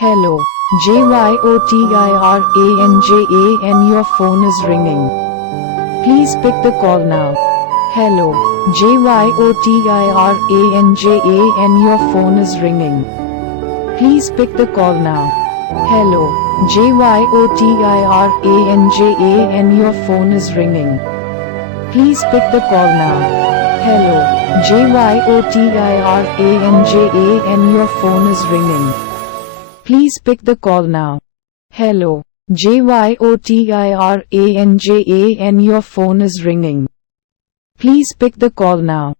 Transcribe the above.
Hello, JYOTIRANJAN, your phone is ringing. Please pick the call now. Hello, JYOTIRANJAN, your phone is ringing. Please pick the call now. Hello, JYOTIRANJAN, your phone is ringing. Please pick the call now. Hello, JYOTIRANJAN, your phone is ringing. Please pick the call now. Hello, JYOTIRANJAN, your phone is ringing. Please pick the call now.